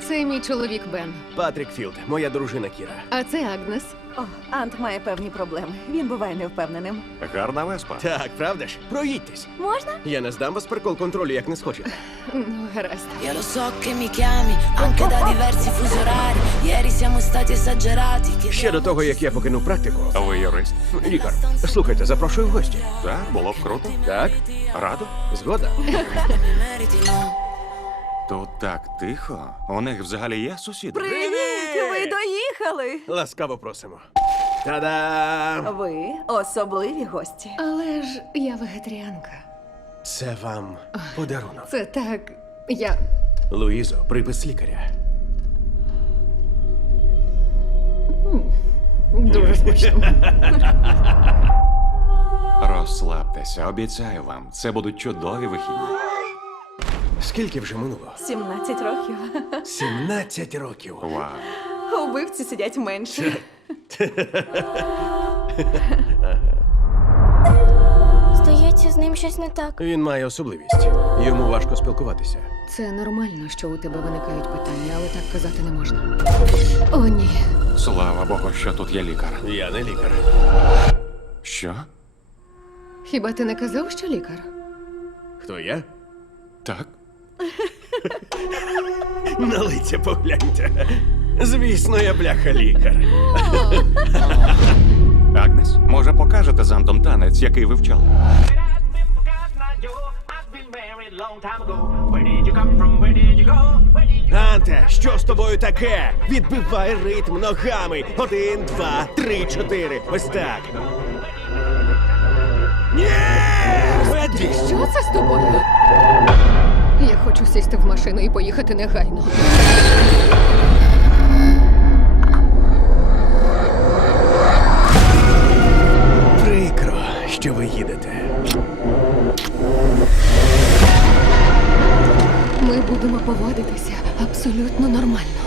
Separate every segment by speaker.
Speaker 1: Це мій чоловік Бен.
Speaker 2: Патрік Філд, моя дружина Кіра.
Speaker 1: А це Агнес.
Speaker 3: О, Ант має певні проблеми. Він буває невпевненим.
Speaker 4: Гарна веспа.
Speaker 2: Так, правда ж? Проїдьтесь.
Speaker 3: Можна?
Speaker 2: Я не здам вас прикол контролю, як не схочете.
Speaker 1: Ну, гаразд.
Speaker 5: Io lo so che mi chiami anche da diversi fusi orari. Ieri siamo stati esagerati.
Speaker 2: Ще до того, як я покинув практику.
Speaker 4: Ви юрист?
Speaker 2: Лікар, слухайте, запрошую в гості.
Speaker 4: Так, було б круто.
Speaker 2: Так?
Speaker 4: Радо?
Speaker 2: Згода?
Speaker 5: Meriti, no?
Speaker 4: Тут так тихо. У них взагалі є сусіди?
Speaker 3: Привіт! Ви доїхали!
Speaker 2: Ласкаво просимо. Та-дам!
Speaker 3: Ви особливі гості.
Speaker 1: Але ж я вегетаріанка.
Speaker 2: Це вам подарунок.
Speaker 1: Це так.
Speaker 2: Луїзо, припис лікаря.
Speaker 1: Дуже смачно.
Speaker 4: Розслабтеся, обіцяю вам. Це будуть чудові вихідні.
Speaker 2: Скільки вже минуло?
Speaker 3: 17 років.
Speaker 2: 17 років.
Speaker 4: Вау.
Speaker 3: Убивці сидять менше.
Speaker 6: Здається, з ним щось не так.
Speaker 2: Він має особливість. Йому важко спілкуватися.
Speaker 1: Це нормально, що у тебе виникають питання, але так казати не можна. О, ні.
Speaker 4: Слава Богу, що тут є лікар.
Speaker 2: Я не лікар.
Speaker 4: Що?
Speaker 1: Хіба ти не казав, що лікар?
Speaker 2: Хто я?
Speaker 4: Так?
Speaker 2: На лиця погляньте. Звісно, я бляха лікар.
Speaker 4: Агнес, може покажете з Антом танець, який вивчали?
Speaker 2: Анте, що з тобою таке? Відбивай ритм ногами. 1, 2, 3, 4. Ось так. Ні! Веди!
Speaker 1: Що це з тобою? Я хочу сісти в машину і поїхати негайно.
Speaker 2: Прикро, що ви їдете.
Speaker 1: Ми будемо поводитися абсолютно нормально.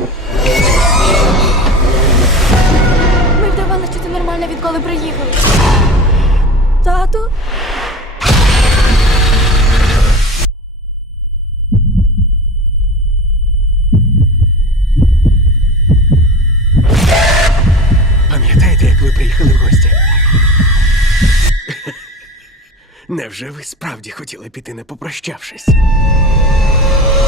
Speaker 6: Ми вдавали, що це нормально, відколи приїхали. Тату?
Speaker 2: Пам'ятаєте, як ви приїхали в гості? Невже ви справді хотіли піти, не попрощавшись?